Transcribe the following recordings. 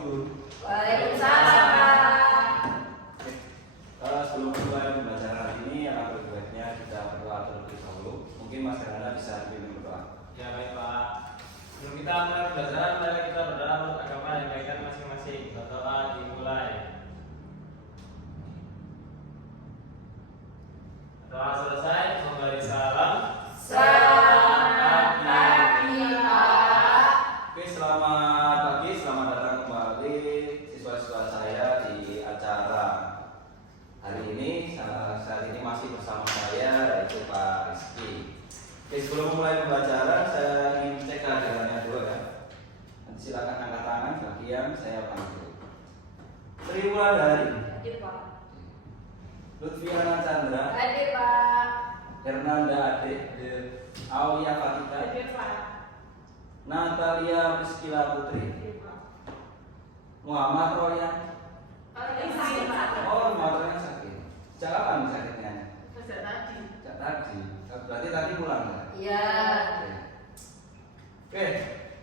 Assalamualaikum. Waalaikumsalam. Sebelum mulai pembelajaran hari ini, alangkah baiknya kita berdoa terlebih dahulu. Mungkin Mas Herana bisa dipimpin berdoa. Ya baik Pak. Sebelum kita mulai pembelajaran, mari kita berdoa menurut agama yang baikkan masing-masing. Berdoa dimulai. Doa selesai, memberi salam. Selamat pagi, Pak. Oke, selamat pagi, selamat datang kembali siswa-siswa saya di acara hari ini. Saat ini masih bersama saya, yaitu Pak Rizky. Oke, sebelum mulai pembelajaran, saya ingin cek kehadirannya dulu ya. Nanti silakan angkat tangan bagian saya panggil. Sri Wulandari, Hadir, Pak. Lutfiana Chandra, Hadir, Pak. Hernanda Ade, Aulia Fatita, Hadir, Pak. Natalia Priskila Putri, Hadir, Pak. Muhammad Royan. Hadir, Pak. Oh, Muhammad Royan sakit. Sejak kapan sakitnya? Sejak tadi. Sejak tadi. Berarti tadi pulang ya? Iya. Oke.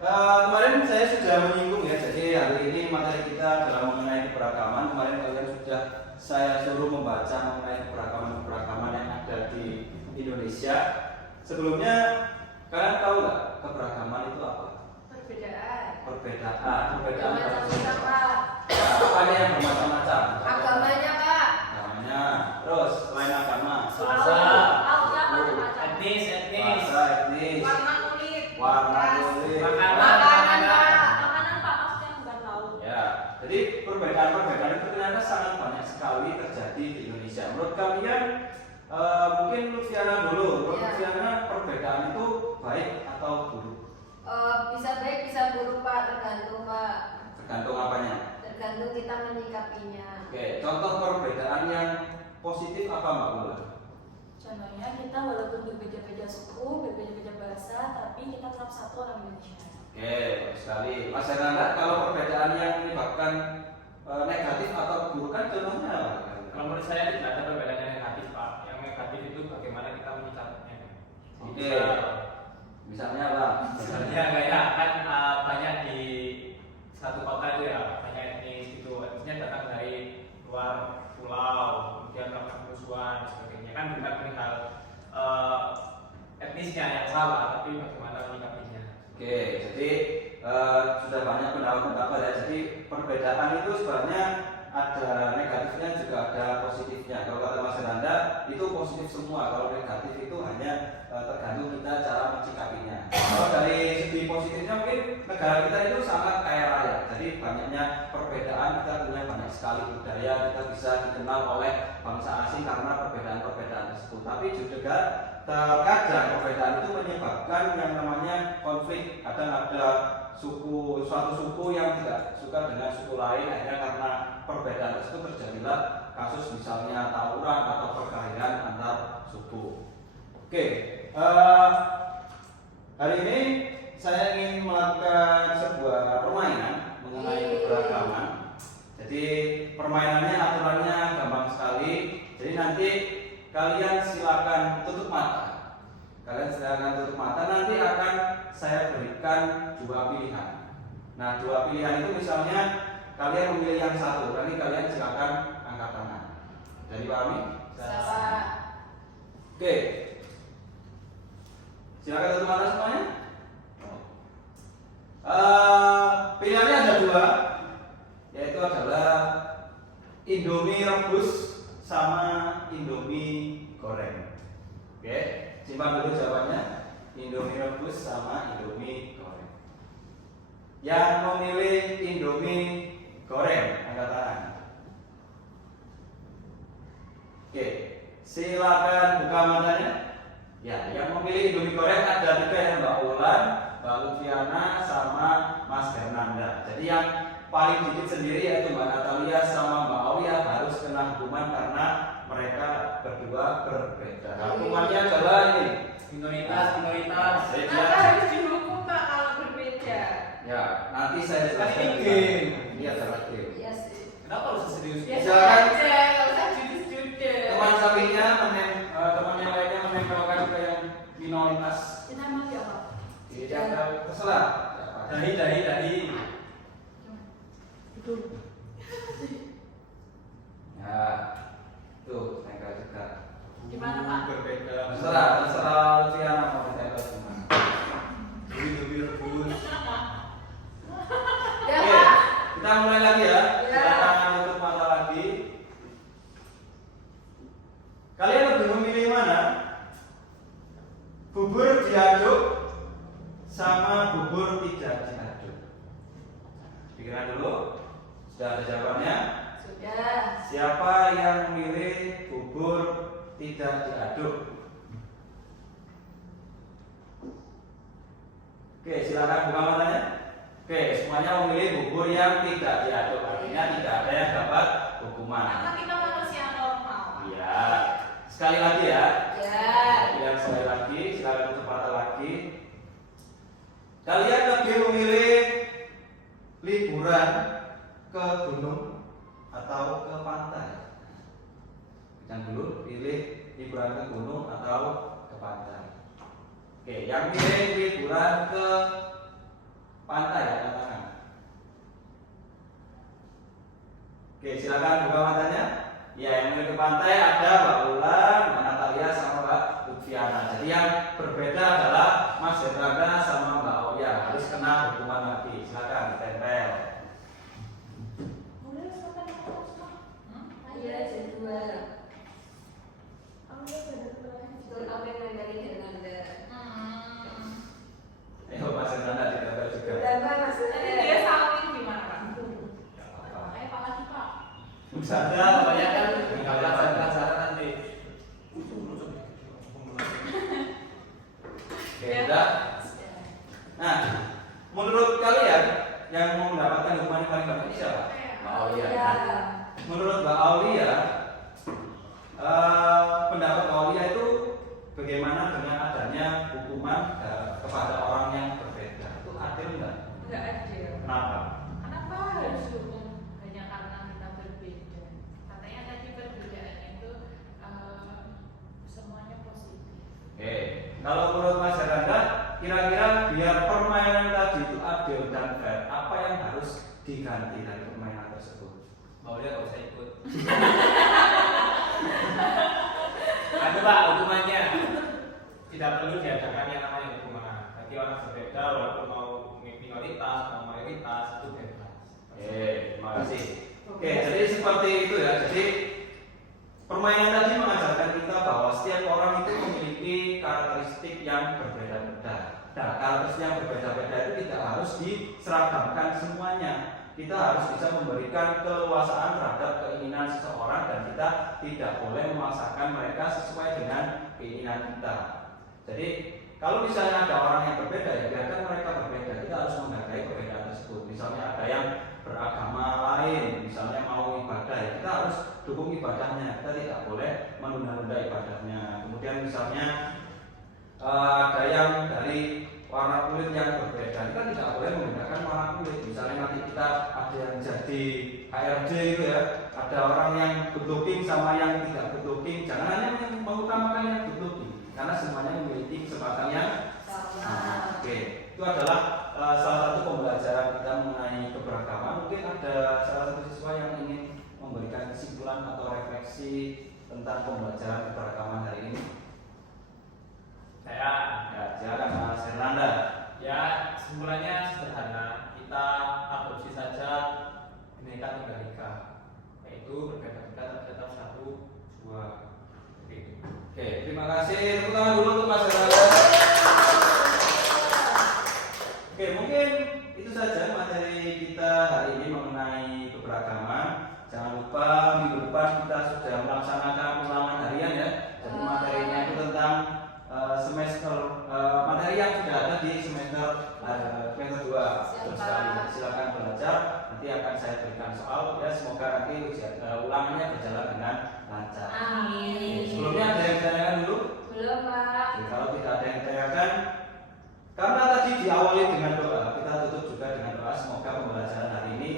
Kemarin saya sudah menyinggung ya. Jadi hari ini materi kita adalah mengenai keberagaman. Kemarin kalian sudah saya suruh membaca mengenai keberagaman yang ada di Indonesia. Sebelumnya kalian tahu nggak keberagaman itu apa? Perbedaan. Perbedaan Macam-macam, Pak. apanya yang bermacam-macam? Agamanya, Pak. Agamanya. Terus selain agama, Lauknya macam-macam. Etnis. bahasa, etnis, Warna kulit. warna kulit. Makanan, Pak. Makanan, Pak. Maksudnya bukan lauk. Ya, jadi perbedaan-perbedaan itu ternyata sangat banyak sekali terjadi di Indonesia. Menurut kalian, mungkin Lutfiana dulu. Menurut Ya. Lutfiana, perbedaan itu baik atau buruk? Bisa baik, bisa buruk, Pak. Tergantung, Pak. Tergantung apanya. Tergantung kita menyikapinya. Oke, contoh perbedaan yang positif apa Mbak Mula? Contohnya kita walaupun berbeda-beda suku, berbeda-beda bahasa, tapi kita tetap satu orang Indonesia. Oke, bagus sekali. Mas Hernanda, kalau perbedaan yang menyebabkan negatif atau keburukan contohnya apa? Kalau menurut saya tidak ada perbedaan yang negatif Pak. Yang negatif itu bagaimana kita menyikapinya. Oke. Misalnya apa? Misalnya kayak kan banyak di satu kota itu ya banyak etnis gitu. Etnisnya datang dari luar pulau, kemudian melakukan kerusuhan dan sebagainya. Kan bukan perihal etnisnya yang salah, tapi bagaimana menyikapinya. Oke, jadi sudah banyak pendapat-pendapat ya. Jadi perbedaan itu sebenarnya ada negatifnya juga ada positifnya. Kalau kata Mas Hernanda itu positif semua. Kalau negatif itu hanya tergantung kita cara menyikapinya. Kalau dari segi positifnya mungkin negara kita itu sangat kaya raya. Jadi banyaknya perbedaan, kita punya banyak sekali budaya, kita bisa dikenal oleh bangsa asing karena perbedaan-perbedaan tersebut. Tapi juga terkadang perbedaan itu menyebabkan yang namanya konflik. Kadang ada suatu suku yang tidak suka dengan suku lain, akhirnya karena perbedaan tersebut terjadilah kasus misalnya tawuran atau perkelahian antar suku. Oke, hari ini saya ingin melakukan sebuah permainan mengenai keberagaman. Jadi permainannya aturannya gampang sekali. Jadi nanti kalian silakan tutup mata. Nanti akan saya berikan dua pilihan. Nah, dua pilihan itu misalnya kalian memilih yang satu. Nanti kalian silakan angkat tangan. Jadi pahami? Siapa? Oke. Silakan tutup mata semuanya. Pilihannya ada dua, yaitu adalah Indomie rebus sama Indomie goreng. Oke, simpan dulu jawabannya. Indomie rebus sama Indomie goreng. Yang memilih Indomie goreng, angkat tangan. Oke, silakan buka matanya. Ya, yang memilih Indomie goreng ada tiga ya, Mbak Ulan, Mbak Lutfiana, sama Mas Hernanda. Jadi yang paling dikit sendiri yaitu Mbak Natalia sama Mbak Aulia harus kena hukuman karena mereka berdua berbeda. Nah, hukumannya adalah ini. Minoritas. Jadi Kenapa harus dihukum, Pak, kalau berbeda? ya, nanti saya jelaskan. Ini game. Ini adalah game. Iya sih. Kenapa harus serius? Biasa Silakan. aja, nggak usah judis-judis. Teman sampingnya teman yang lainnya menempelkan ke yang minoritas. Kita mau ya Pak? Tidak terserah. Dahi. Ya, tuh tempel juga. Gimana, Pak? Berbeda. Terserah Luciana mau ditempel gimana. Lebih rebus. Ya, Oke, Pak. kita mulai lagi ya. Ya. Kita tutup mata lagi. Kalian lebih memilih mana? Bubur diaduk sama bubur tidak diaduk? Pikiran dulu. Sudah ada jawabannya? Sudah. Siapa yang memilih bubur tidak diaduk? Oke, silakan buka matanya. Oke, semuanya memilih bubur yang tidak diaduk. Artinya tidak ada yang dapat hukuman. Karena kita manusia normal. Iya. Sekali lagi ya. Ya. Pilihan sekali lagi, silakan tutup mata lagi. Kalian lebih memilih liburan ke gunung atau ke pantai? Yang dulu pilih liburan ke gunung atau ke pantai. Oke, yang pilih liburan ke pantai ya, katakan. Oke, silakan buka matanya. Ya, yang pilih ke pantai ada Mbak Ulan, Mbak Natalia sama Mbak Lutfiana. Jadi yang berbeda adalah Mas Hendra sama Mbak Oya. Harus kena hukuman lagi. Silakan ditempel. Iya, kedua. Betul apa yang dari Hernanda. Ayo Mas Hendra ditempel juga. Berapa maksudnya? Tadi dia salin gimana, Pak? Nggak apa-apa. Ayo Pak lagi, Pak. Ada banyak kan cara nanti. Oke, udah. Nah, menurut kalian yang mau mendapatkan hukuman yang paling banyak siapa? Mbak Aulia. Ya. Menurut Mbak Aulia, pendapat Mbak Aulia itu bagaimana dengan adanya hukuman kepada orang yang berbeda? Itu adil nggak? Enggak adil. Kenapa? Kenapa harus hukum hanya karena kita berbeda? Katanya tadi perbedaannya itu semuanya positif. Oke, kalau menurut Mas Heranda, kira-kira biar permainan tadi itu adil dan fair, apa yang harus diganti dari permainan tersebut? Mau lihat nggak usah ikut. Ada Pak hukumannya. Tidak perlu diadakan yang namanya hukuman. Bagi orang berbeda walaupun mau minoritas mau mayoritas itu bebas. Oke, terima kasih. Oke, jadi seperti itu ya. Jadi permainan tadi mengajarkan kita bahwa setiap orang itu memiliki karakteristik yang berbeda-beda. Nah, karakteristik yang berbeda-beda itu tidak harus diseragamkan semuanya. Kita harus bisa memberikan keleluasaan terhadap keinginan seseorang dan kita tidak boleh memaksakan mereka sesuai dengan keinginan kita. Jadi kalau misalnya ada orang yang berbeda, ya biarkan mereka berbeda. Kita harus menghargai perbedaan tersebut. Misalnya ada yang beragama lain, misalnya mau ibadah, ya kita harus dukung ibadahnya. Kita tidak boleh menunda-nunda ibadahnya. Kemudian misalnya ada yang dari warna kulit yang berbeda, kita tidak boleh menggunakan warna kulit. Misalnya nanti kita ada yang jadi HRD itu ya, ada orang yang good looking sama yang tidak good looking. Jangan hanya mengutamakan yang good looking, karena semuanya memiliki kesempatan yang sama. Oke, itu adalah salah satu pembelajaran kita mengenai keberagaman. Mungkin ada salah satu siswa yang ingin memberikan kesimpulan atau refleksi tentang pembelajaran keberagaman hari ini. Saya Ya, silakan Mas Hernanda. ya kesimpulannya sederhana. Kita adopsi saja Bhinneka Tunggal Ika, yaitu berbeda-beda tapi tetap satu dua. Oke, terima kasih. Tepuk tangan dulu untuk Mas Hernanda. Oke, mungkin itu saja materi kita hari ini mengenai keberagaman. Jangan lupa minggu depan kita sudah melaksanakan ulangan harian ya. Jadi materinya itu tentang semester materi yang sudah ada di semester 2. Silakan belajar. Nanti akan saya berikan soal ya, semoga nanti ulangannya berjalan dengan lancar. Amin. Sebelumnya ada yang ditanyakan dulu? Belum, Pak. Oke, kalau tidak ada yang ditanyakan, karena tadi diawali dengan doa, kita tutup juga dengan doa. Semoga pembelajaran hari ini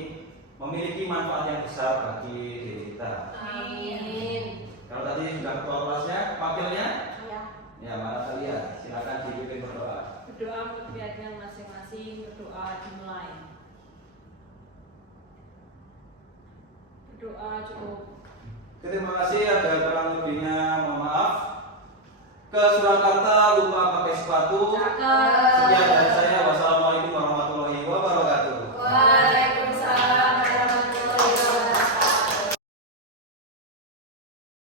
memiliki manfaat yang besar bagi diri kita. Amin. Kalau tadi sudah ketua kelasnya, wakilnya, Ya. ya mana kalian? Silakan dipimpin berdoa. Berdoa untuk kegiatan masing-masing, berdoa dimulai. Doa cukup. Terima kasih, ada kurang lebihnya mohon maaf. Ke Surakarta lupa pakai sepatu. Cakep. Sekian dari saya. Wassalamualaikum